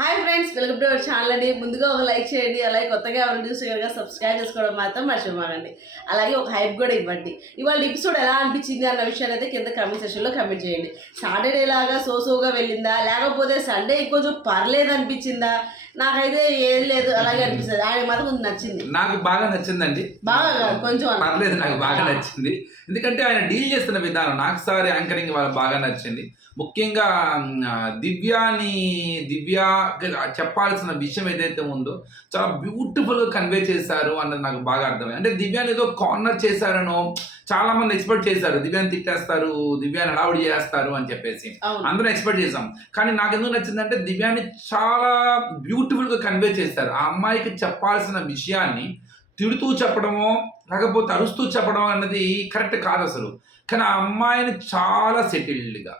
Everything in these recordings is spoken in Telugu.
Hi friends welcome to our channel అండి. ముందుగా ఒక లైక్ చేయండి అలాగే కొత్తగా ఎవరైనా చూస్తే కనుక సబ్స్క్రైబ్ చేసుకోవడం మాత్రం మర్చిపోమానండి అలాగే ఒక హైప్ కూడా ఇవ్వండి. ఇవాళ ఎపిసోడ్ ఎలా అనిపించింది అన్న విషయాన్ని అయితే కింద కమెంట్ సెక్షన్లో కమెంట్ చేయండి. సాటర్డే లాగా సో సోగా వెళ్ళిందా? లేకపోతే సండే కొంచెం పర్లేదు అనిపించిందా? నాకైతే ఏం లేదు అలాగే అనిపిస్తుంది. ఆయన మాత్రం కొంచెం నచ్చింది. నాకు బాగా నచ్చిందండి. బాగా కొంచెం. పర్లేదు నాకు బాగా నచ్చింది. ఎందుకంటే ఆయన డీల్ చేస్తున్న విధానం నాకు సారి యాంకరింగ్ వాళ్ళకి బాగా నచ్చింది. ముఖ్యంగా దివ్యాని దివ్య చెప్పాల్సిన విషయం ఏదైతే ఉందో చాలా బ్యూటిఫుల్గా కన్వే చేశారు అన్నది నాకు బాగా అర్థమైంది. అంటే దివ్యాని ఏదో కార్నర్ చేశారనో చాలా మంది ఎక్స్పెక్ట్ చేశారు. దివ్యాని తిట్టేస్తారు దివ్యాని హడావుడి చేస్తారు అని చెప్పేసి. అందరం ఎక్స్పెక్ట్ చేసాం కానీ నాకు ఎందుకు నచ్చిందంటే దివ్యాని చాలా బ్యూటిఫుల్గా కన్వే చేస్తారు ఆ అమ్మాయికి చెప్పాల్సిన విషయాన్ని తిడుతూ చెప్పడమో లేకపోతే అరుస్తూ చెప్పడం అన్నది కరెక్ట్ కాదు అసలు. కానీ ఆ అమ్మాయిని చాలా సెటిల్డ్గా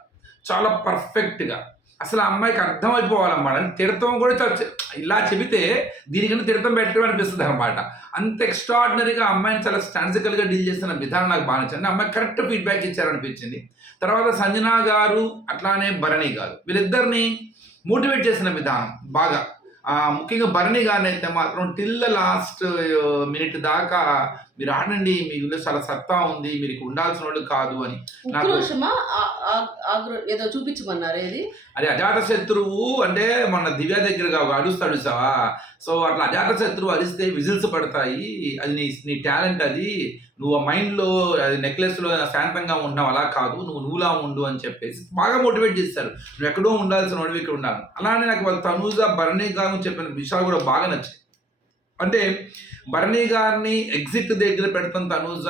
చాలా పర్ఫెక్ట్గా అసలు ఆ అమ్మాయికి అర్థమైపోవాలన్నమాట. అని తిడతం కూడా చాలా ఇలా చెబితే దీనికన్నా తిడతం బెటర్ అనిపిస్తుంది అనమాట అంత ఎక్స్ట్రాడినరీగా అమ్మాయిని చాలా స్టాన్సికల్గా డీల్ చేస్తున్న విధానం నాకు బాగా నచ్చింది. అమ్మాయి కరెక్ట్ ఫీడ్బ్యాక్ ఇచ్చారనిపించింది. తర్వాత సంజన గారు అట్లానే భరణి గారు. వీళ్ళిద్దరిని మోటివేట్ చేసిన విధానం బాగా. ముఖ్యంగా భరణి గారిని అయితే మాత్రం టిల్ లాస్ట్ మినిట్ దాకా మీరు ఆడండి మీకు చాలా సత్తా ఉంది మీరు ఇక్కడ ఉండాల్సిన వాళ్ళు కాదు అని ఏదో చూపించమన్నారు అది? అజాత శత్రువు అంటే మన దివ్య దగ్గరగా ఒక అరుస్తాడు సావా సో అట్లా అజాత శత్రువు అరిస్తే విజిల్స్ పడతాయి. అది నీ నీ టాలెంట్ అది. నువ్వు ఆ మైండ్లో అది నెక్లెస్లో శాంతంగా ఉన్నావు అలా కాదు. నువ్వు నువ్వులా ఉండు అని చెప్పేసి బాగా మోటివేట్ చేస్తారు. నువ్వు ఎక్కడో ఉండాల్సిన వాడివి ఇక్కడ ఉండాలి. అలానే నాకు వాళ్ళ తనూజ భరణి గారు చెప్పిన విషయాలు కూడా బాగా నచ్చాయి. అంటే భరణి గారిని ఎగ్జిట్ దగ్గర పెడతాం తనూజ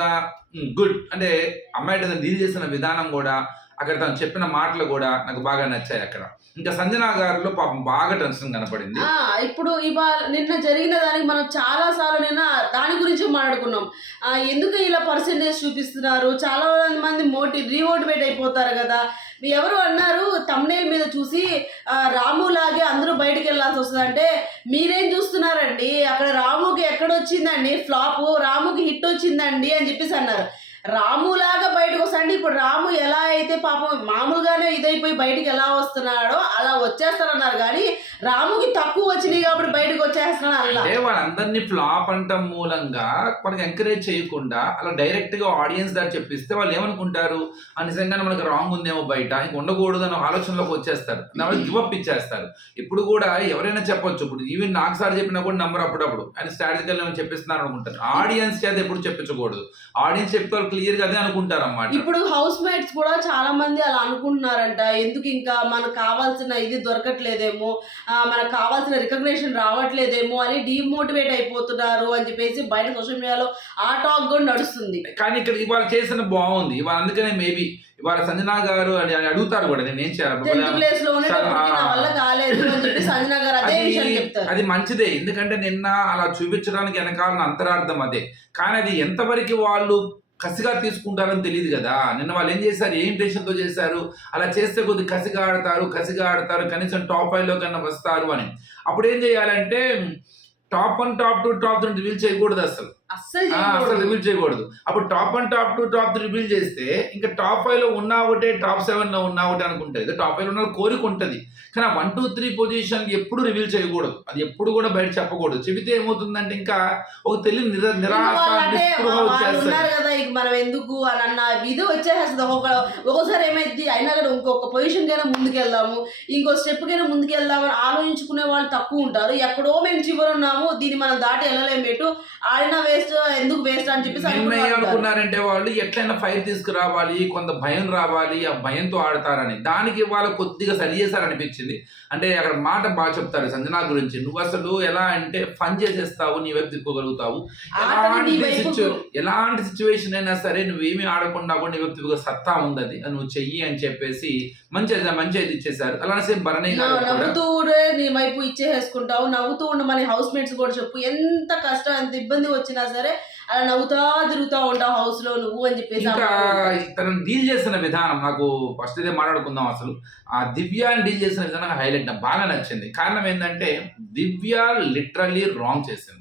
గుడ్ అంటే అమ్మాయి డీల్ చేసిన విధానం కూడా అక్కడ తను చెప్పిన మాటలు కూడా నాకు బాగా నచ్చాయి అక్కడ. ఇంకా సంజన గారిలో పాపం బాగా టెన్షన్ కనపడింది. ఇప్పుడు ఇవాళ నిన్న జరిగిన దానికి మనం చాలా సార్లు నిన్న దాని గురించి మాట్లాడుకున్నాం. ఎందుకు ఇలా పర్సెంటేజ్ చూపిస్తున్నారు? చాలా మంది మోటి రీమోటివేట్ అయిపోతారు కదా. ఎవరు అన్నారు తమ్నేల్ మీద చూసి రాము లాగే అందరూ బయటికి వెళ్ళాల్సి వస్తుంది అంటే మీరేం చూస్తున్నారండి? అక్కడ రాముకి ఎక్కడొచ్చిందండి? ఫ్లాప్? రాముకి హిట్ వచ్చిందండి? అని చెప్పేసి అన్నారు. రాములాగా బయటకు వస్తాడు ఇప్పుడు రాము ఎలా అయితే పాపం మామూలుగానే ఇదైపోయి బయటికి ఎలా వస్తున్నాడో అలా వచ్చేస్తారన్నారు. కానీ రాముకి తక్కువ వచ్చినాయి కాబట్టి బయటకు వచ్చేస్తున్నాడు అలా అంటే వాళ్ళందరినీ ఫ్లాప్ అంటం మూలంగా మనకి ఎంకరేజ్ చేయకుండా అలా డైరెక్ట్గా ఆడియన్స్ దాన్ని చెప్పిస్తే వాళ్ళు ఏమనుకుంటారు? ఆ నిజంగానే మనకి రాంగ్ ఉందేమో బయట. ఇంక ఉండకూడదు అన్న ఆలోచనలోకి వచ్చేస్తారు. దాని గివప్ ఇచ్చేస్తారు. ఇప్పుడు కూడా ఎవరైనా చెప్పొచ్చు. ఇప్పుడు ఈవెన్ నాకు సార్ చెప్పినా కూడా నంబర్ అప్పుడప్పుడు. ఆయన స్ట్రాటజికల్ ఏమైనా చెప్పిస్తున్నారు అనుకుంటారు. ఆడియన్స్ చేత ఎప్పుడు చెప్పించకూడదు. ఆడియన్స్ చెప్తే వాళ్ళు క్లియర్గా అదే అనుకుంటారు అన్నమాట ఇప్పుడు హౌస్ మేట్స్ కూడా చాలా మంది అలా అనుకుంటున్నారంట. ఎందుకు ఇంకా మనకు కావాల్సిన ఇది దొరకట్లేదేమో? మనకు కావాల్సిన రికగ్నేషన్ రావట్లేదేమో అని డిమోటివేట్ అయిపోతున్నారు అని చెప్పేసి బయట సోషల్ మీడియాలో ఆ టాక్ కూడా నడుస్తుంది. కానీ ఇక్కడ ఇవాళ చేసిన బాగుంది. ఇవాళ అందుకనే మేబీ ఇవాళ సంజనా గారు అని అడుగుతారు కూడా నేను ఏం చేయాలి? అది మంచిదే. ఎందుకంటే నిన్న అలా చూపించడానికి వెనకాలన్న అంతరార్థం అదే. కానీ అది ఎంతవరకు వాళ్ళు కసిగా తీసుకుంటారని తెలియదు కదా. నిన్న వాళ్ళు ఏం చేశారు? ఏ ఇంటెన్షన్తో చేశారు? అలా చేస్తే కొద్ది కసిగా ఆడతారు కసిగా ఆడతారు కనీసం టాప్ ఫైవ్లో కన్నా వస్తారు అని. అప్పుడు ఏం చేయాలంటే top one top two top three reveal చేయకూడదు అసలు. అసలు. రివీల్ చేయకూడదు. అప్పుడు top one top two top three reveal చేస్తే ఇంకా టాప్ ఫైవ్లో ఉన్నా ఒకటే టాప్ సెవెన్లో ఉన్నా ఒకటే అనుకుంటుంది టాప్ ఫైవ్లో ఉన్న కోరిక ఉంటుంది. కానీ వన్ టూ త్రీ పొజిషన్ ఎప్పుడు రివీల్ చేయకూడదు. అది ఎప్పుడు కూడా బయట చెప్పకూడదు. చెబితే ఏమవుతుందంటే ఇంకా ఒక తెలియని నిర నిరాశ కదా మనం ఎందుకు అని అన్న ఇది వచ్చేస్తుంది. ఒక్కొక్క ఒక్కోసారి ఏమైంది అయినా కూడా ఇంకొక పొజిషన్ కైనా ముందుకెళ్దాము. ఇంకో స్టెప్ కైనా ముందుకెళ్దాము అని ఆలోచించుకునే వాళ్ళు తక్కువ ఉంటారు. ఎక్కడో మేము చివరి ఉన్నాము దీన్ని మనం దాటి వెళ్ళలేము ఆడినా వేస్ట్ ఎందుకు వేస్ట్ అని చెప్పేసి. ఏమనుకున్నారంటే వాళ్ళు ఎట్లయినా ఫైర్ తీసుకురావాలి కొంత భయం రావాలి ఆ భయంతో ఆడతారని. దానికి వాళ్ళు కొద్దిగా సరి చేశారనిపించింది. అంటే అక్కడ మాట బాగా చెప్తారు సంజనా గురించి. నువ్వు అసలు ఎలా అంటే ఫన్ చేసేస్తావు నీ వైపు తిప్పుకోగలుగుతావు నీ ఎలాంటి సిచ్యువేషన్ అయినా సరే నువ్వేమీ ఆడకుండా కూడా నీ వైపు తిప్పుకో సత్తా ఉంది అది నువ్వు చెయ్యి అని చెప్పేసి మంచి మంచి ఇది ఇచ్చేసారు అలానే సేమ్ భరణి నవ్వుతూ నీ వైపు ఇచ్చేసుకుంటావు నవ్వుతూ ఉండమని హౌస్ మేట్స్ కూడా చెప్పు. ఎంత కష్టం ఎంత ఇబ్బంది వచ్చినా సరే అలా నవ్వుతా తిరుగుతా ఉంటావు హౌస్లో నువ్వు అని చెప్పేసి. తనను డీల్ చేసిన విధానం నాకు ఫస్ట్ ఇదే మాట్లాడుకుందాం అసలు. ఆ దివ్యాని డీల్ చేసిన విధానం హైలైట్ నాకు బాగా నచ్చింది. కారణం ఏంటంటే దివ్య లిటరల్లీ రాంగ్ చేసింది.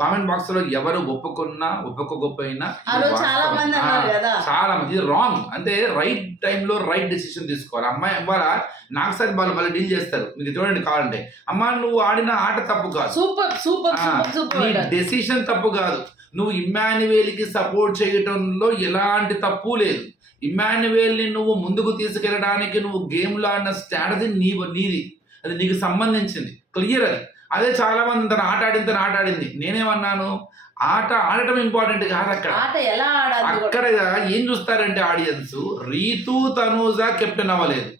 కామెంట్ బాక్స్లో ఎవరు ఒప్పుకున్నా ఒప్పుకోకపోయినా చాలా మంది ఇది రాంగ్ అంటే రైట్ టైంలో రైట్ డెసిషన్ తీసుకోవాలి. అమ్మాయి ఇవాళ నాకు సరే వాళ్ళు మళ్ళీ డీల్ చేస్తారు. మీకు చూడండి కావాలంటే అమ్మ నువ్వు ఆడిన ఆట తప్పు కాదు. సూపర్ సూపర్ నీ డెసిషన్ తప్పు కాదు. నువ్వు ఇమ్మాన్యువేల్కి సపోర్ట్ చేయటంలో ఎలాంటి తప్పు లేదు. ఇమ్మాన్యువేల్ని నువ్వు ముందుకు తీసుకెళ్ళడానికి నువ్వు గేమ్లో ఆడిన స్ట్రాటజీ నీ నీది. అది నీకు సంబంధించింది. క్లియర్ అది. అదే చాలా మంది తన ఆట ఆడిన తన ఆట ఆడింది. నేనేమన్నాను? ఆట ఆడటం ఇంపార్టెంట్ కాదు అక్కడ. అక్కడ ఏం చూస్తారంటే ఆడియన్స్ రీతు తనూజ కెప్టెన్ అవ్వలేదు.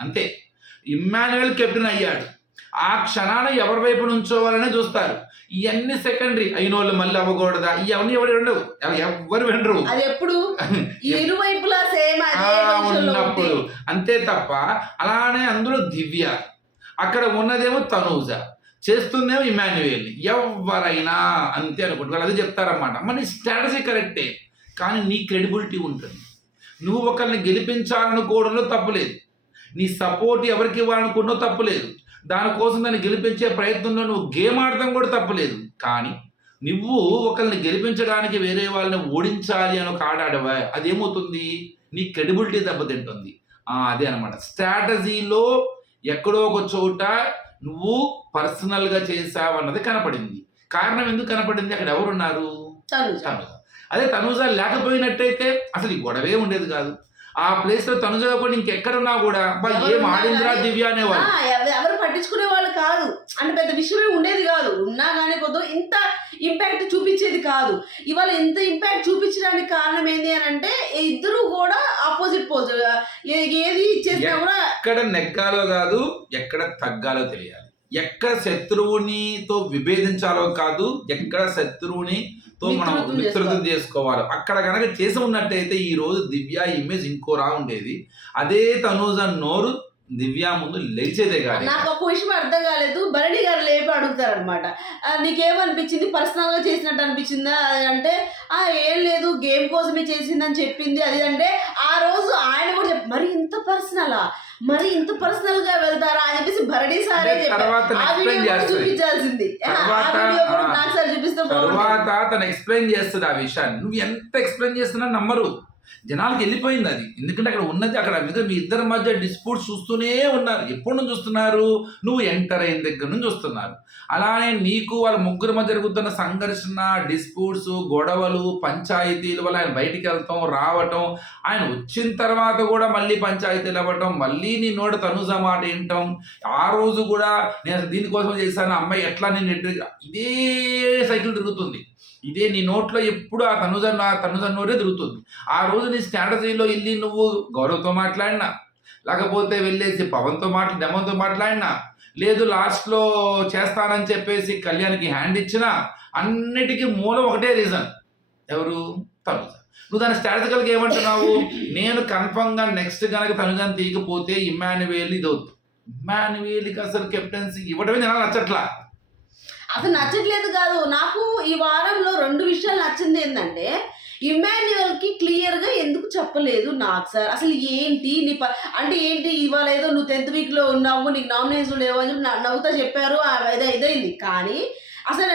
అంతే. ఇమ్మాన్యువల్ కెప్టెన్ అయ్యాడు. ఆ క్షణాన ఎవరి వైపు నుంచోవాలనే చూస్తారు. ఇవన్నీ సెకండరీ అయిన వాళ్ళు మళ్ళీ అవ్వకూడదా? ఇవన్నీ ఎవరు వినరు. ఎవ- ఎవ్వరు వినరు. ఎప్పుడు? ఇరువైపులా సేమ్ ఉన్నప్పుడు. అంతే తప్ప అలానే అందులో దివ్య. అక్కడ ఉన్నదేమో తనూజ. చేస్తుందేమో ఇమాన్యువేల్ ఎవరైనా అంతే అనుకుంటు వాళ్ళు అదే చెప్తారన్నమాట. మరి స్ట్రాటజీ కరెక్టే కానీ నీ క్రెడిబిలిటీ ఉంటుంది. నువ్వు ఒకరిని గెలిపించాలనుకోవడంలో తప్పులేదు నీ సపోర్ట్ ఎవరికి ఇవ్వాలనుకున్నో తప్పులేదు దానికోసం దాన్ని గెలిపించే ప్రయత్నంలో నువ్వు గేమ్ ఆడటం కూడా తప్పలేదు కానీ నువ్వు ఒకరిని గెలిపించడానికి వేరే వాళ్ళని ఓడించాలి అని ఒక ఆట ఆడవా? అదేమవుతుంది? నీ క్రెడిబిలిటీ దెబ్బతింటుంది. అదే అనమాట స్ట్రాటజీలో ఎక్కడో ఒక చోట నువ్వు పర్సనల్గా చేసావు అన్నది కనపడింది. కారణం ఎందుకు కనపడింది? అక్కడ ఎవరున్నారు? అదే తనుజ లేకపోయినట్టయితే అసలు ఈ గొడవే ఉండేది కాదు. ఆ ప్లేస్లో తనుజ కూడా ఇంకెక్కడున్నా కూడా "అబ్బా, ఏం ఆడిందిరా దివ్య ఆ, అనేవాళ్ళు ఎవ- ఎవరు పట్టించుకునే వాళ్ళు కాదు. అంటే పెద్ద విషయమే ఉండేది కాదు. ఉన్నా కానీ కొద్ది ఇంత ఇంపాక్ట్ చూపించేది కాదు. ఇవాళ ఇంత ఇంపాక్ట్ చూపించడానికి కారణం ఏంటి అని అంటే ఇద్దరు కూడా పోజ్ ఏది కూడా ఎక్కడ నెగ్గాలో కాదు ఎక్కడ తగ్గాలో తెలియాలి. ఎక్కడ శత్రువునితో విభేదించాలో కాదు ఎక్కడ శత్రువుని తో మనం మిత్రుత్వం మిత్రుత్వం చేసుకోవాలి. అక్కడ కనుక చేసి ఉన్నట్టయితే ఈ రోజు దివ్య ఇమేజ్ ఇంకోరా ఉండేది. అదే తనూజ నోరు దివ్య ముందు లేచేదే కాదు నాకు ఒక విషయం అర్థం కాలేదు. భరణి గారు లేపి అడుగుతారు అనమాట నీకేమనిపించింది? పర్సనల్గా చేసినట్టు అనిపించిందా? అంటే ఆ ఏం లేదు గేమ్ కోసమే చేసిందని చెప్పింది. అది అంటే ఆ రోజు ఆయన కూడా చెప్ప మరి ఇంత పర్సనలా? మరి ఇంత పర్సనల్గా వెళ్తారా? అని చెప్పేసి భరణి సారే చూపించాల్సింది. నాకు సార్ చూపిస్తే తర్వాత తను ఎక్స్ప్లెయిన్ చేస్తుంది ఆ విషయాన్ని. నువ్వు ఎంత ఎక్స్ప్లెయిన్ చేస్తున్నా నమ్మరు. జనాలకి వెళ్ళిపోయింది అది. ఎందుకంటే అక్కడ ఉన్నది అక్కడ మీద మీ ఇద్దరి మధ్య డిస్ప్యూట్స్ చూస్తూనే ఉన్నారు. ఎప్పటి నుంచి చూస్తున్నారు? నువ్వు ఎంటర్ అయిన దగ్గర నుంచి చూస్తున్నారు. అలానే నీకు వాళ్ళ ముగ్గురు మధ్య జరుగుతున్న సంఘర్షణ డిస్ప్యూట్స్ గొడవలు పంచాయతీల వల్ల ఆయన బయటికి వెళ్తాం రావటం ఆయన వచ్చిన తర్వాత కూడా మళ్ళీ పంచాయతీలు అవ్వటం మళ్ళీ నీ నోట తనుజ మాట వింటాం ఆ రోజు కూడా నేను దీనికోసం చేశాను అమ్మాయి ఎట్లా నేను ఇదే సైకిల్ తిరుగుతుంది. ఇదే నీ నోట్లో ఎప్పుడు ఆ తనుజ ఆ తనుజన్నోరే దొరుకుతుంది ఆ రోజు నీ స్ట్రాటజీలో వెళ్ళి నువ్వు గౌరవ్తో మాట్లాడినా లేకపోతే వెళ్ళేసి పవన్తో మాట్లా డెమన్తో మాట్లాడినా లేదు లాస్ట్లో చేస్తానని చెప్పేసి కళ్యాణ్కి హ్యాండ్ ఇచ్చినా అన్నిటికీ మూలం ఒకటే రీజన్. ఎవరు? తనుజ. నువ్వు దాని స్ట్రాటజికల్గా ఏమంటున్నావు? నేను కన్ఫర్మ్గా నెక్స్ట్ కనుక తనుజాన్ని తీయకపోతే ఇమ్మాన్యువేల్ ఇది అవుతుంది ఇమ్మాన్యువేల్కి అసలు కెప్టెన్సీ ఇవ్వడమే జనాలు నచ్చట్లా. అసలు నచ్చట్లేదు కాదు. నాకు ఈ వారంలో రెండు విషయాలు నచ్చింది ఏంటంటే ఇమాన్యువల్కి క్లియర్గా ఎందుకు చెప్పలేదు నాకు సార్? అసలు ఏంటి నీ ప అంటే ఏంటి ఇవాళ ఏదో నువ్వు టెన్త్ వీక్లో ఉన్నావు నీకు నామినేషన్ లేవు అని చెప్పి నవ్వుతా చెప్పారు ఆ ఇదే ఇదైంది కానీ అసలు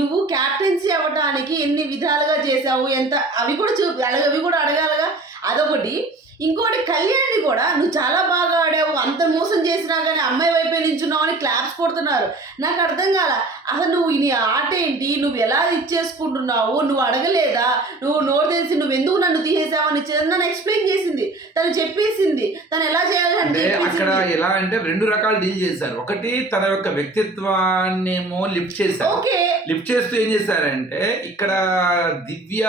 నువ్వు క్యాప్టెన్సీ అవ్వడానికి ఎన్ని విధాలుగా చేసావు ఎంత అవి కూడా చూ అలాగే అవి కూడా అడగాలిగా. అదొకటి. ఇంకోటి కళ్యాణ్ని కూడా నువ్వు చాలా బాగా ఆడావు అంత మోసం చేసినా కానీ అమ్మాయి వైపే నించున్నావు అని క్లాప్స్ కొడుతున్నారు. నాకు అర్థం కాల. అసలు నువ్వు నీ ఆట ఏంటి? నువ్వు ఎలా ఇచ్చేసుకుంటున్నావు నువ్వు అడగలేదా? నువ్వు నోరు తెలిసి నువ్వు ఎందుకు నన్ను తీసేసావని నన్ను ఎక్స్ప్లెయిన్ చేసింది. తను చెప్పేసింది. తను ఎలా చేయాలని అంటే అక్కడ ఎలా అంటే రెండు రకాలు డీల్ చేశారు. ఒకటి తన యొక్క వ్యక్తిత్వాన్నేమో లిఫ్ట్ చేశారు. ఓకే. లిఫ్ట్ చేస్తూ ఏం చేశారంటే ఇక్కడ దివ్య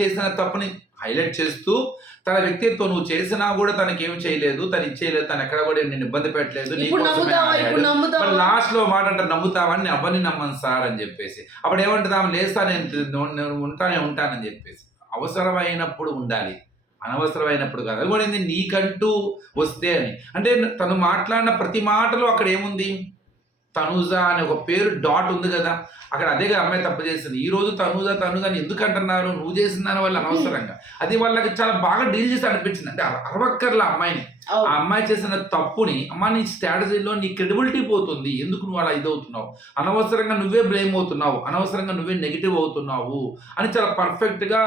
చేసిన తప్పుని హైలైట్ చేస్తూ తన వ్యక్తిత్వం నువ్వు చేసినా కూడా తనకి చేయలేదు తను ఇచ్చేయలేదు తను ఎక్కడ కూడా నేను ఇబ్బంది పెట్టలేదు లాస్ట్లో మాట అంటే నమ్ముతావని అవ్వని నమ్మను సార్ అని చెప్పేసి. అప్పుడు ఏమంటుంది ఆమె? లేస్తా నేను నేను ఉంటానే ఉంటానని చెప్పేసి. అవసరమైనప్పుడు ఉండాలి. అనవసరమైనప్పుడు కాదు. అది కూడా ఏంది? నీకంటూ వస్తే అని. అంటే తను మాట్లాడిన ప్రతి మాటలో అక్కడ ఏముంది? తనుజ అనే ఒక పేరు డాట్ ఉంది కదా. అక్కడ అదే కదా అమ్మాయి తప్పు చేసింది. ఈ రోజు తనుజ తనుజ అని ఎందుకు అంటున్నారు నువ్వు చేసిన దాని వల్ల అనవసరంగా. అది వాళ్ళకి చాలా బాగా డీల్ చేసి అనిపించింది. అంటే అర- అరవక్కర్లా అమ్మాయిని. ఆ అమ్మాయి చేసిన తప్పుని అమ్మ నీ స్ట్రాటజీలో నీ క్రెడిబిలిటీ పోతుంది. ఎందుకు నువ్వు అలా ఇదవుతున్నావు? అనవసరంగా నువ్వే బ్లేమ్ అవుతున్నావు. అనవసరంగా నువ్వే నెగిటివ్ అవుతున్నావు అని చాలా పర్ఫెక్ట్గా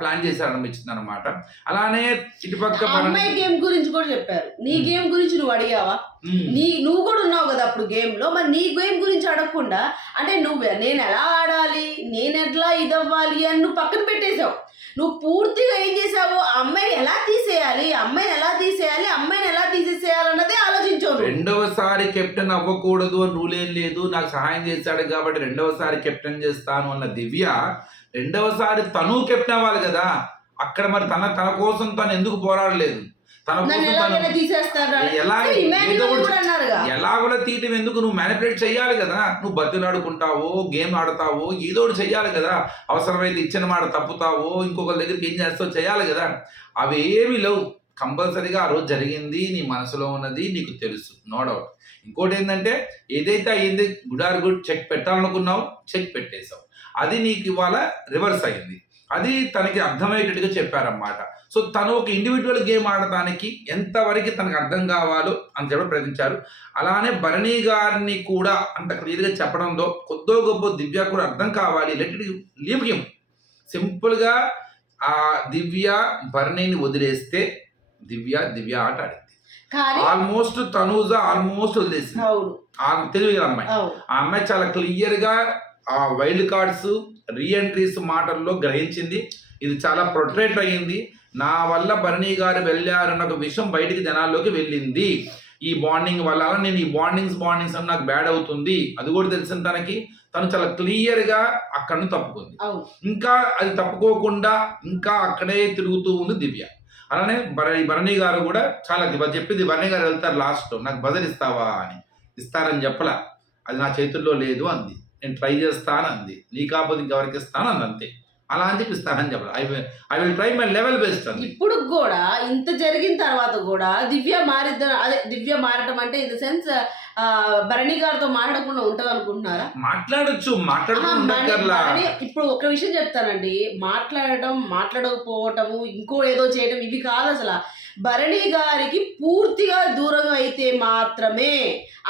ప్లాన్ చేశారు అనిపించింది అనమాట అలానే ఇటుపక్క అమ్మాయి గేమ్ గురించి కూడా చెప్పారు. నీ. గేమ్ గురించి నువ్వు అడిగావా? నీ నువ్వు కూడా ఉన్నావు గేమ్లో మరి నీ గేమ్ గురించి అడగకుండా అంటే నువ్వు నేను ఎలా ఆడాలి నేను ఎట్లా ఇదవ్వాలి అని నువ్వు పక్కన పెట్టేశావు. నువ్వు పూర్తిగా ఏం చేసావు అమ్మాయిని ఎలా తీసేయాలి అమ్మాయిని ఎలా తీసేయాలి ఆ అమ్మాయిని ఎలా తీసేసేయాలి అన్నదే ఆలోచించావు రెండవసారి కెప్టెన్ అవ్వకూడదు అని రూల్ ఏం లేదు నాకు సహాయం చేశాడు కాబట్టి రెండవసారి కెప్టెన్ చేస్తాను అన్న దివ్య రెండవసారి తను కెప్టెన్ అవ్వాలి కదా అక్కడ మరి తన తన కోసం తను ఎందుకు పోరాడలేదు? ఎలాగోలా తీయటం ఎందుకు నువ్వు మ్యానిపులేట్ చేయాలి కదా? నువ్వు బతిలాడుకుంటావో గేమ్ ఆడతావో ఏదో ఒకటి చెయ్యాలి కదా? అవసరమైతే ఇచ్చిన మాట తప్పుతావో ఇంకొకరి దగ్గరికి ఏం చేస్తావో చేయాలి కదా? అవి ఏమి లేవు. కంపల్సరీగా ఆ రోజు జరిగింది నీ మనసులో ఉన్నది నీకు తెలుసు. నో డౌట్ ఇంకోటి ఏంటంటే ఏదైతే అయ్యింది గుడ్ ఆర్ గుడ్ చెక్ పెట్టాలనుకున్నావు చెక్ పెట్టేశావు. అది నీకు ఇవాళ రివర్స్ అయింది అది తనకి అర్థమయ్యేటట్టుగా చెప్పారన్నమాట. సో తను ఒక ఇండివిజువల్ గేమ్ ఆడటానికి ఎంతవరకు తనకు అర్థం కావాలో అని చెప్పి ప్రయత్నించారు. అలానే భరణి గారిని కూడా అంత క్లియర్గా చెప్పడంలో కొద్దో గొప్ప దివ్య కూడా అర్థం కావాలి. లెట్ ఇట్ లీవ్ హిమ్ సింపుల్గా ఆ దివ్య భరణిని వదిలేస్తే దివ్య దివ్య ఆట ఆడింది. ఆల్మోస్ట్ తనూజ ఆల్మోస్ట్ వదిలేసింది. తెలివి అమ్మాయి. ఆ అమ్మాయి చాలా క్లియర్గా ఆ వైల్డ్ కార్డ్స్ రీఎంట్రీస్ మాటల్లో గ్రహించింది. ఇది చాలా ప్రొట్రేట్ అయ్యింది. నా వల్ల భరణి గారు వెళ్ళారన్న ఒక విషయం బయటికి జనాల్లోకి వెళ్ళింది. ఈ బాండింగ్ వల్ల నేను ఈ బాండింగ్స్ బాండింగ్స్ అని నాకు బ్యాడ్ అవుతుంది. అది కూడా తెలిసిన తనకి. తను చాలా క్లియర్గా అక్కడి నుంచి తప్పుకుంది. ఇంకా అది తప్పుకోకుండా ఇంకా అక్కడే తిరుగుతూ ఉంది దివ్య. అలానే భరణి భరణి గారు కూడా చాలా దివ్య చెప్పింది భరణి గారు వెళ్తారు లాస్ట్. నాకు బజర్ ఇస్తావా అని. ఇస్తారని చెప్పలా. అది నా చేతుల్లో లేదు అంది. నేను ట్రై చేస్తాను అంది. నీ కాకపోతే ఇంకెవరికి ఇస్తాను అంది అంతే. అలా అని చెప్పి చెప్పాలి. I I will try my level best అంది ఇప్పుడు కూడా ఇంత జరిగిన తర్వాత కూడా దివ్య మారిద్ద అదే దివ్య మారటం అంటే ఇన్ ద సెన్స్ భరణి గారితో మాట్లాడకుండా ఉంటది అనుకుంటున్నారా? మాట్లాడొచ్చు భరణి ఇప్పుడు ఒక విషయం చెప్తానండి. మాట్లాడటం మాట్లాడకపోవటము ఇంకో ఏదో చేయడం ఇవి కాదు అసలు. భరణి గారికి పూర్తిగా దూరం అయితే మాత్రమే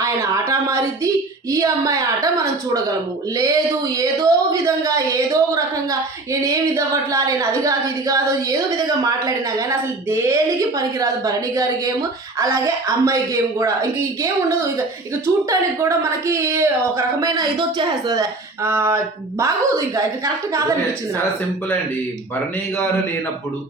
ఆయన ఆట మారిద్ది. ఈ అమ్మాయి ఆట మనం చూడగలము. లేదు ఏదో విధంగా ఏదో ఒక రకంగా నేనేమి ఇదవ్వట్లా నేను అది కాదు ఇది కాదు ఏదో విధంగా మాట్లాడినా కానీ అసలు దేనికి పనికిరాదు భరణి గారి గేమ్ అలాగే అమ్మాయి గేమ్ కూడా. ఇంక ఈ గేమ్ ఉండదు. ఇక ఇక చూడటానికి కూడా మనకి ఒక రకమైన ఇది వచ్చేస్తుంది. బాగోదు ఇంకా. ఇక కరెక్ట్ కాదనిపించింది చాలా. సింపుల్ అండి. భరణి గారు లేనప్పుడు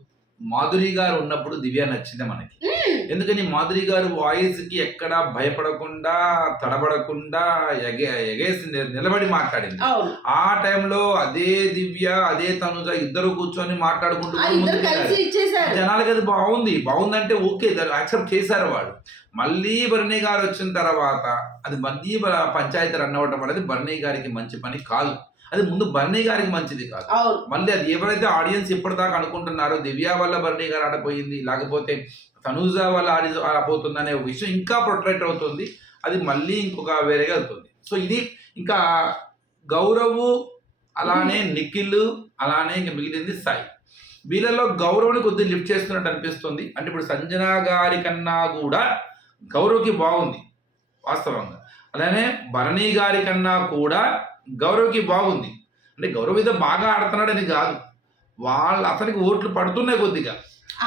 మాధురి గారు ఉన్నప్పుడు దివ్య నచ్చింది మనకి. ఎందుకని మాధురి గారు వాయిస్కి ఎక్కడ భయపడకుండా తడబడకుండా ఎగే ఎగేసి ని- నిలబడి మాట్లాడింది. ఆ టైంలో అదే దివ్య అదే తనుజ ఇద్దరు కూర్చొని మాట్లాడుకుంటూ జనాలకి అది బాగుంది. బాగుందంటే ఓకే యాక్సెప్ట్ చేశారు వాడు మళ్ళీ భరణి గారు వచ్చిన తర్వాత అది మళ్ళీ పంచాయతీ రన్ అవ్వటం అనేది భరణి గారికి మంచి పని కాదు. అది ముందు భరణి గారికి మంచిది కాదు. మళ్ళీ అది ఎవరైతే ఆడియన్స్ ఇప్పటిదాకా అనుకుంటున్నారో దివ్య వల్ల భరణి గారు ఆడపోయింది లేకపోతే తనూజ వల్ల ఆడి ఆడపోతుంది అనే విషయం ఇంకా ప్రొట్రేట్ అవుతుంది. అది మళ్ళీ ఇంకొక వేరేగా అవుతుంది సో ఇది ఇంకా గౌరవ్ అలానే నిఖిల్ అలానే ఇంక మిగిలింది సాయి. వీళ్ళలో గౌరవ్ని కొద్దిగా లిఫ్ట్ చేస్తున్నట్టు అనిపిస్తుంది. అంటే ఇప్పుడు సంజన గారి కన్నా కూడా గౌరవ్కి బాగుంది వాస్తవంగా. అలానే భరణి గారి కన్నా కూడా గౌరవ్కి బాగుంది. అంటే గౌరవ్ మీద బాగా ఆడుతున్నాడని కాదు. వాళ్ళు అతనికి ఓట్లు పడుతున్నాయి కొద్దిగా.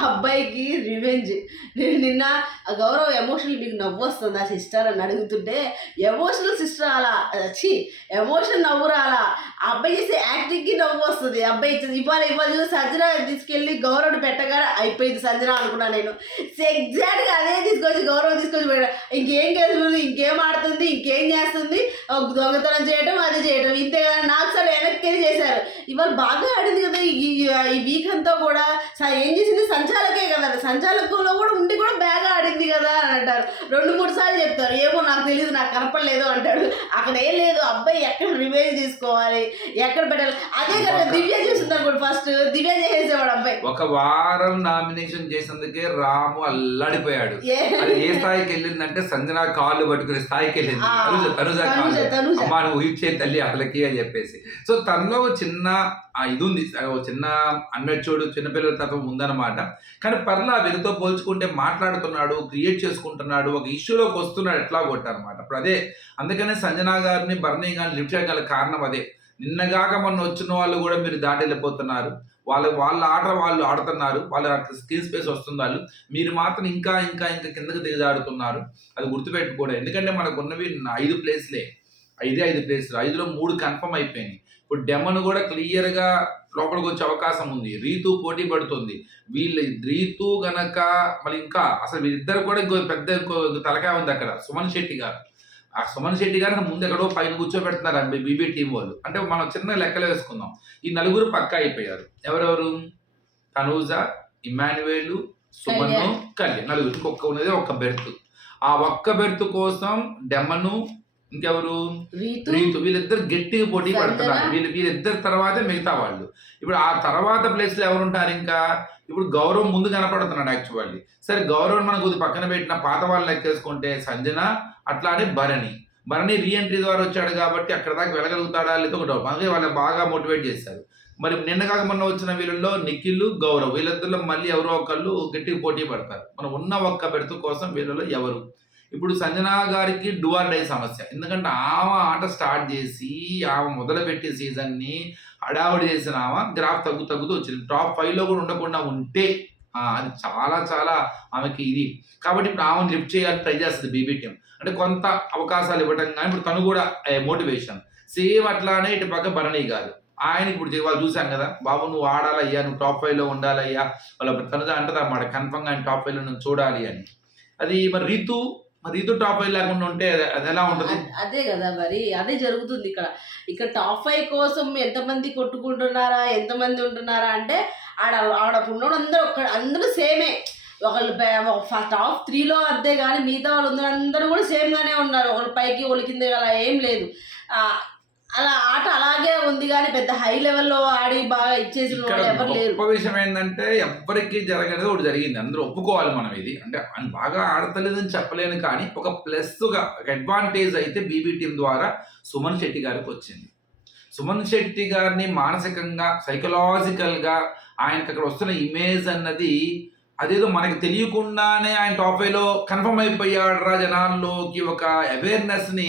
అబ్బాయికి రివెంజ్ నేను నిన్న ఆ గౌరవ్ ఎమోషనల్ మీకు నవ్వు వస్తుందా సిస్టర్ అని అడుగుతుంటే ఎమోషనల్ సిస్టర్ అలా ఛీ ఎమోషన్ నవ్వు రాలా. ఆ అబ్బాయి చేసే యాక్టింగ్కి నవ్వు వస్తుంది. అబ్బాయి ఇచ్చేది ఇవాళ ఇవాళ చూసి తీసుకెళ్ళి గౌరవ్ పెట్టగానే అయిపోయింది సంజన అనుకున్నా నేను. ఎగ్జాక్ట్గా అదే తీసుకొచ్చి గౌరవ్ తీసుకొచ్చి పెట్టా ఇంకేం గెలుస్తుంది ఇంకేం దొంగతనం చేయటం అది చేయటం. ఇంతేగాని నాకు సార్ వెనక్కి చేశారు. ఇవాళ బాగా ఆడింది కదా ఈ ఈ వీక్ అంతా కూడా. ఏం చేసింది? సంచాలకే కదా. సంచాలకులో కూడా ఉండి కూడా బాగా ఆడింది కదా అని అంటారు. రెండు మూడు సార్లు చెప్తారు. ఏమో నాకు తెలియదు నాకు కనపడలేదు అంటాడు అక్కడ ఏం లేదు. అబ్బాయి ఎక్కడ రివెంజ్ తీసుకోవాలి? ఎక్కడ పెట్టాలి? అదే కదా దివ్య చేస్తుంటారు కూడా ఫస్ట్ దివ్య చేసేవాడు అబ్బాయి. ఒక వారం నామినేషన్ చేసినందుకే రాము అల్లాడిపోయాడు. ఏ. స్థాయికి వెళ్ళిందంటే సంజన కాళ్ళు పట్టుకునే స్థాయికి వెళ్ళింది. తనుజ తనుజ కాళ్ళు. అమ్మా నువ్వు ఇచ్చే తల్లి అసలకి అని చెప్పేసి. సో తనలో చిన్న ఆ, ఇది ఉంది చిన్న అన్మెచ్యూర్డ్ చిన్నపిల్లల తత్వం ఉందన్నమాట. కానీ పర్లా వీరితో పోల్చుకుంటే మాట్లాడుతున్నాడు క్రియేట్ చేసుకుంటున్నాడు ఒక ఇష్యూలోకి వస్తున్నాడు ఎట్లా కొట్టారనమాట ఇప్పుడు అదే అందుకనే సంజనా గారిని బర్నీ గారిని లిఫ్ట్ చేయగల కారణం అదే. నిన్నగాక మొన్న వచ్చిన వాళ్ళు కూడా మీరు దాటి వెళ్ళిపోతున్నారు. వాళ్ళ వాళ్ళ ఆట వాళ్ళు ఆడుతున్నారు వాళ్ళ స్క్రీన్ స్పేస్ వస్తుంది వాళ్ళు. మీరు మాత్రం ఇంకా ఇంకా ఇంకా కిందకి దిగజారుతున్నారు. అది గుర్తుపెట్టుకోవడం ఎందుకంటే మనకు ఉన్నవి ఐదు ప్లేస్లే. ఐదే ఐదు ప్లేస్లు. ఐదులో మూడు కన్ఫర్మ్ అయిపోయినాయి. ఇప్పుడు డెమన్ కూడా క్లియర్గా లోపలికి వచ్చే అవకాశం ఉంది. రీతు పోటీ పడుతుంది. వీళ్ళు రీతు గనక మళ్ళీ ఇంకా అసలు వీళ్ళిద్దరు కూడా ఇంకో పెద్ద ఇంకో తలకాయ ఉంది అక్కడ. సుమన్ శెట్టి గారు. ఆ సుమన్ శెట్టి గారిని ముందు ఎక్కడో పైన కూర్చోబెడుతున్నారు బీబీ టీం వాళ్ళు. అంటే మనం చిన్న లెక్కలు వేసుకుందాం. ఈ నలుగురు పక్క అయిపోయారు. ఎవరెవరు? తనూజ ఇమాన్యువేలు సుమన్ కళ్యాణ్. కళ్యాణ్. నలుగురు ఇంకొక ఉన్నది ఒక్క బెర్త్. ఆ ఒక్క బెర్త్ కోసం డెమను ఇంకెవరు? రీతు. వీళ్ళిద్దరు గట్టిగా పోటీ. పడుతున్నారు. వీళ్ళు వీళ్ళిద్దరు తర్వాతే మిగతా వాళ్ళు. ఇప్పుడు ఆ తర్వాత ప్లేస్లో ఎవరు ఉంటారు ఇంకా? ఇప్పుడు గౌరవం ముందు కనపడుతున్నాడు యాక్చువల్లీ సరే గౌరవం మనం కొద్ది పక్కన పెట్టిన పాత వాళ్ళు లెక్కేసుకుంటే సంజన అట్లానే భరణి. భరణి రీఎంట్రీ ద్వారా వచ్చాడు కాబట్టి అక్కడ దాకా వెళ్ళగలుగుతాడా లేదో ఒక డౌట్ అందుకే వాళ్ళు బాగా మోటివేట్ చేశారు. మరి నిన్న కాక మొన్న వచ్చిన వీళ్ళల్లో నిఖిల్ గౌరవ్ వీళ్ళిద్దరిలో మళ్ళీ ఎవరో ఒకళ్ళు గట్టిగా పోటీ పడతారు. మనం ఉన్న ఒక్క బెడత కోసం వీళ్ళలో ఎవరు? ఇప్పుడు సంజన గారికి డువార్ డై సమస్య. ఎందుకంటే ఆమె ఆట స్టార్ట్ చేసి ఆమె మొదలుపెట్టే సీజన్ని హడావుడి చేసిన ఆమె గ్రాఫ్ తగ్గు తగ్గుతూ వచ్చింది. టాప్ ఫైవ్లో కూడా ఉండకుండా ఉంటే అది చాలా చాలా ఆమెకి ఇది. కాబట్టి ఇప్పుడు ఆమెను లిఫ్ట్ చేయాలని ట్రై చేస్తుంది బీబీటీఎం. అంటే కొంత అవకాశాలు ఇవ్వడం కానీ ఇప్పుడు తను కూడా మోటివేషన్. సేమ్ అట్లానే ఇటు పక్క భరణి గారు. ఆయన ఇప్పుడు వాళ్ళు చూసాం కదా బాబు నువ్వు ఆడాలయ్యా నువ్వు టాప్ ఫైవ్లో ఉండాలయ్యా. వాళ్ళ తనదా అంటది అన్నమాట కన్ఫర్మ్గా ఆయన టాప్ ఫైవ్లో నువ్వు చూడాలి అని. అది మరి రీతు మరి ఇది టాప్ ఫైవ్ లేకుండా ఉంటే అది ఎలా ఉంటుంది? అదే కదా మరి అదే జరుగుతుంది ఇక్కడ. ఇక్కడ టాప్ ఫైవ్ కోసం ఎంతమంది కొట్టుకుంటున్నారా ఎంతమంది ఉంటున్నారా అంటే ఆడ ఆడ ఉన్నోడందరూ ఒక ఒక్క అందరూ సేమే. ఒకళ్ళు టాప్ త్రీలో అంతే కానీ మిగతా వాళ్ళు అందరూ అందరూ కూడా సేమ్గానే ఉన్నారు. ఒకళ్ళు పైకి ఒకళ్ళు కింద అలా ఏం లేదు. అలా ఆట అలాగే ఉంది కానీ పెద్ద హై లెవెల్లో ఆడి బాగా ఇచ్చేసిన ఇక్కడ వాళ్ళు ఎవరు లేరు. గొప్ప విషయం ఏంటంటే ఎవ్వరికి జరగనేది ఒకటి జరిగింది. అందరూ ఒప్పుకోవాలి మనం ఇది. అంటే ఆయన బాగా ఆడతలేదని చెప్పలేను కానీ ఒక ప్లస్గా ఒక అడ్వాంటేజ్ అయితే బీబీ టీం ద్వారా సుమన్ శెట్టి గారికి వచ్చింది. సుమన్ శెట్టి గారిని మానసికంగా సైకలాజికల్గా ఆయనకి అక్కడ వస్తున్న ఇమేజ్ అన్నది అదేదో మనకి తెలియకుండానే ఆయన టాప్ ఫైవ్లో కన్ఫర్మ్ అయిపోయాడు రా జనాల్లోకి ఒక అవేర్నెస్ని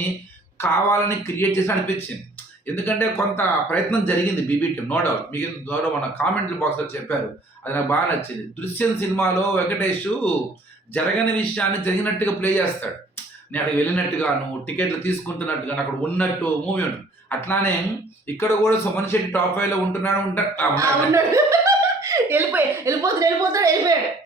కావాలని క్రియేట్ చేసి అనిపించింది. ఎందుకంటే కొంత ప్రయత్నం జరిగింది బీబీ టీం నో డౌట్ మిగిలిన ద్వారా మన కామెంట్ బాక్స్లో చెప్పారు. అది నాకు బాగా నచ్చింది. దృశ్యం సినిమాలో వెంకటేష్ జరగని విషయాన్ని జరిగినట్టుగా ప్లే చేస్తాడు. నేను అక్కడికి వెళ్ళినట్టుగాను టికెట్లు తీసుకుంటున్నట్టుగా అక్కడ ఉన్నట్టు మూవీ ఉంటుంది. అట్లానే ఇక్కడ కూడా సుమన్ శెట్టి టాప్ ఫైవ్లో ఉంటున్నాడు ఉంటా ఆ, ఆ, ఉన్నాడు. ఉన్నాడు. వెళ్ళిపోయి వెళ్ళిపోతాడు వెళ్ళిపోతాడు వెళ్ళిపోయాడు.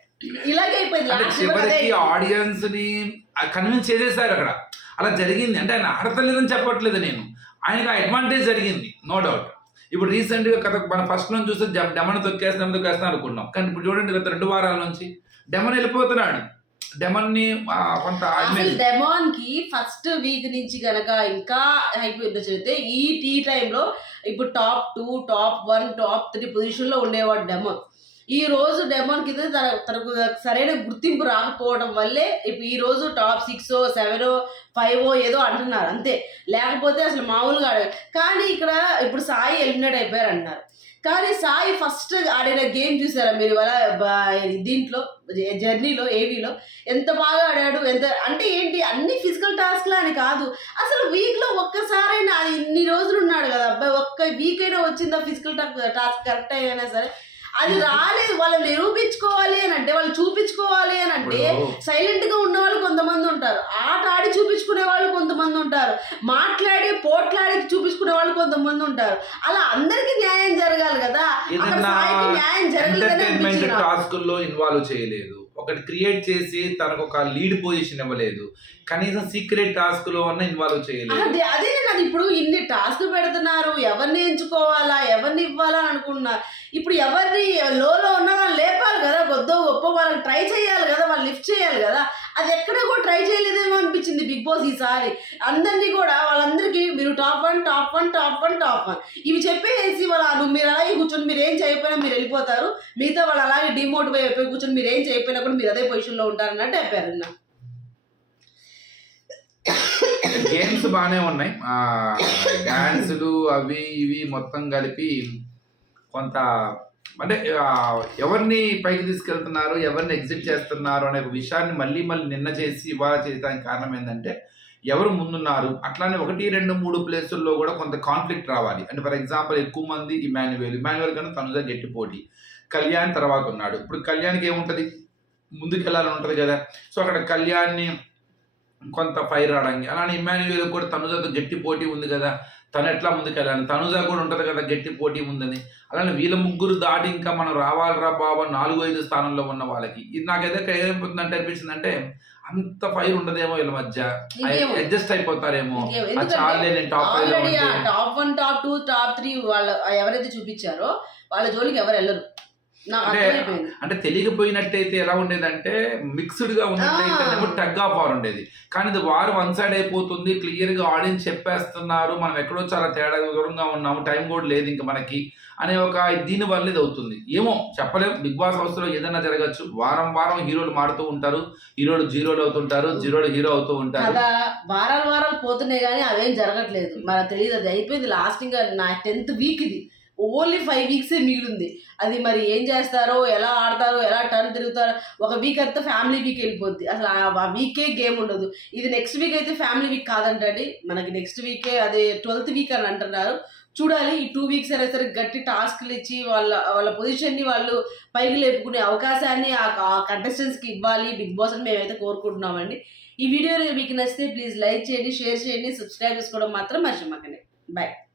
ఇలాగే అయిపోయింది. అంటే లాస్ట్ వరకు అదే చివరికి అయిపోయింది. ఆడియన్స్ని కన్విన్స్ చేసేసారు అక్కడ. అలా జరిగింది. అంటే ఆయన ఆడతలేదని చెప్పట్లేదు నేను. ఆయనకు ఆ అడ్వాంటేజ్ జరిగింది నో డౌట్ ఇప్పుడు రీసెంట్గా కథ మన ఫస్ట్ నుంచి చూస్తే డెమన్ తొక్కేస్తాం తొక్కేస్తాం అనుకున్నాం కానీ ఇప్పుడు చూడండి గత రెండు వారాల నుంచి డెమన్ వెళ్ళిపోతున్నాడు. డెమన్ని కొంత డెమాన్కి ఫస్ట్ వీక్ నుంచి గనక ఇంకా అయిపోయిందో చెబితే ఈ టీ టైంలో ఇప్పుడు top two top one top three పొజిషన్లో ఉండేవాడు డెమాన్. ఈ రోజు డెమాన్ కింద తన తనకు సరైన గుర్తింపు రాకపోవడం వల్లే ఇప్పుడు ఈ రోజు టాప్ సిక్స్ సెవెన్ ఫైవ్ ఏదో అంటున్నారు అంతే. లేకపోతే అసలు మామూలుగా ఆడ కానీ ఇక్కడ ఇప్పుడు సాయి ఎలిమినేట్ అయిపోయారు అంటున్నారు. కానీ సాయి ఫస్ట్ ఆడిన గేమ్ చూసారా మీరు ఇవాళ దీంట్లో జర్నీలో ఏవీలో ఎంత బాగా ఆడాడు ఎంత అంటే ఏంటి అన్ని ఫిజికల్ టాస్క్లు అని కాదు. అసలు వీక్లో ఒక్కసారైనా అది ఇన్ని రోజులు ఉన్నాడు కదా అబ్బాయి. ఒక్క వీక్ అయినా వచ్చిందా ఫిజికల్ టాస్క్ కరెక్ట్ అయినా సరే? అది రాలేదు. వాళ్ళు నిరూపించుకోవాలి అని అంటే వాళ్ళు చూపించుకోవాలి అని అంటే సైలెంట్గా ఉన్న వాళ్ళు కొంతమంది ఉంటారు. ఆట ఆడి చూపించుకునే వాళ్ళు కొంతమంది ఉంటారు. మాట్లాడి పోట్లాడి చూపించుకునే వాళ్ళు కొంతమంది ఉంటారు. అలా అందరికి న్యాయం జరగాలి కదా. న్యాయం అనిపించింది? నాకు. టాస్కుల్లో ఇన్వాల్వ్ చేయలేదు. ఒకటి క్రియేట్ చేసి తనకు ఒక లీడ్ పొజిషన్ ఇవ్వలేదు. కనీసం సీక్రెట్ టాస్క్లో అన్న ఇన్వాల్వ్ చేయలేదు. అదే అదే నేను అది ఇప్పుడు ఇన్ని టాస్క్ పెడుతున్నారు ఎవరిని ఎంచుకోవాలా ఎవరిని ఇవ్వాలా అనుకున్నా ఇప్పుడు ఎవరిని లోలో ఉన్న లేపాలి కదా కొద్దో గొప్ప వాళ్ళని ట్రై చేయాలి కదా వాళ్ళు లిఫ్ట్ చేయాలి కదా. అది ఎక్కడ కూడా ట్రై చేయలేదేమో అనిపించింది బిగ్ బాస్ ఈసారి. అందరినీ కూడా వాళ్ళందరికీ మీరు top one top one top one top one. ఇవి చెప్పేసి వాళ్ళు మీరు అలాగే కూర్చొని మీరు ఏం చేయకపోయినా మీరు వెళ్ళిపోతారు. మిగతా వాళ్ళు అలాగే డిమోటివ్ అయిపోయి కూర్చొని మీరు ఏం చేయకపోయినా కూడా మీరు అదే పొజిషన్లో ఉంటారన్నట్టు చెప్పారు గేమ్స్ బాగానే ఉన్నాయి. డాన్సులు అవి ఇవి మొత్తం కలిపి కొంత అంటే ఎవరిని పైకి తీసుకెళ్తున్నారు ఎవరిని ఎగ్జిట్ చేస్తున్నారు అనే ఒక విషయాన్ని మళ్ళీ మళ్ళీ నిన్న చేసి ఇవాళ చేయడానికి కారణం ఏంటంటే ఎవరు ముందున్నారు? అట్లానే ఒకటి రెండు మూడు ప్లేసుల్లో కూడా కొంత కాన్ఫ్లిక్ట్ రావాలి. అంటే ఫర్ ఎగ్జాంపుల్ ఎక్కువ మంది ఇమాన్యువేల్ ఇమాన్యువేల్ కన్నా తనుజ గట్టి పోటీ. కళ్యాణ్ తర్వాత ఉన్నాడు. ఇప్పుడు కళ్యాణ్కి ఏముంటుంది? ముందుకు వెళ్ళాలని ఉంటుంది కదా. సో అక్కడ కళ్యాణ్ని కొంత ఫైర్ రావడానికి అలానే ఇమాన్యువేల్ కూడా తనుజతో గట్టి పోటీ ఉంది కదా తను ఎట్లా ముందుకెళ్ళాలి? తనుజ కూడా ఉంటుంది కదా గట్టి పోటీ ఉందని. అలానే వీళ్ళ ముగ్గురు దాటి ఇంకా మనం రావాలిరా బాబా నాలుగు ఐదు స్థానంలో ఉన్న వాళ్ళకి. ఇది నాకైతే ఏమైపోతుందంటే అనిపించింది అంటే అంత ఫైర్ ఉండదేమో వీళ్ళ మధ్య. Adjust అయిపోతారేమో. Top one top two top three వాళ్ళ ఎవరైతే చూపించారో వాళ్ళ జోలికి ఎవరు వెళ్ళరు. అంటే అంటే తెలియకపోయినట్టయితే ఎలా ఉండేదంటే మిక్స్డ్గా ఉన్నట్టయితే ఆ. టగ్ ఆఫ్ వార్ ఉండేది. కానీ ఇది వారు వన్ సైడ్ అయిపోతుంది క్లియర్గా ఆడియన్స్ చెప్పేస్తున్నారు మనం ఎక్కడో చాలా తేడా దూరంగా ఉన్నాము టైం కూడా లేదు ఇంకా మనకి అనే ఒక దీని వల్ల ఇది అవుతుంది. ఏమో చెప్పలేం. బిగ్ బాస్ హౌస్లో ఏదైనా జరగచ్చు. వారం వారం హీరోలు మారుతూ ఉంటారు. హీరోలు జీరోలు అవుతుంటారు జీరోలు హీరో అవుతూ ఉంటారు. వారాలు వారాలు పోతున్నాయి కానీ అవేం జరగట్లేదు. మరి తెలియదు అది అయిపోయింది లాస్ట్ ఇంకా నా టెన్త్ వీక్ ఇది. ఓన్లీ ఫైవ్ వీక్సే మిగిలింది. అది మరి ఏం చేస్తారో ఎలా ఆడతారో ఎలా టర్న్ తిరుగుతారో ఒక వీక్ అంతా ఫ్యామిలీ వీక్ వెళ్ళిపోద్ది. అసలు ఆ- వీకే గేమ్ ఉండదు. ఇది నెక్స్ట్ వీక్ అయితే ఫ్యామిలీ వీక్ కాదంటండి. మనకి నెక్స్ట్ వీకే అదే ట్వెల్త్ వీక్ అని అంటున్నారు. చూడాలి ఈ టూ వీక్స్ అయినా సరే గట్టి టాస్క్లు ఇచ్చి వాళ్ళ వాళ్ళ పొజిషన్ని వాళ్ళు పైకి లేపుకునే అవకాశాన్ని ఆ కంటెస్టెంట్స్కి ఇవ్వాలి బిగ్ బాస్ అని మేమైతే కోరుకుంటున్నామండి. ఈ వీడియో మీకు నచ్చితే ప్లీజ్ లైక్ చేయండి షేర్ చేయండి సబ్స్క్రైబ్ చేసుకోవడం మాత్రం మర్చిపోకండి. బాయ్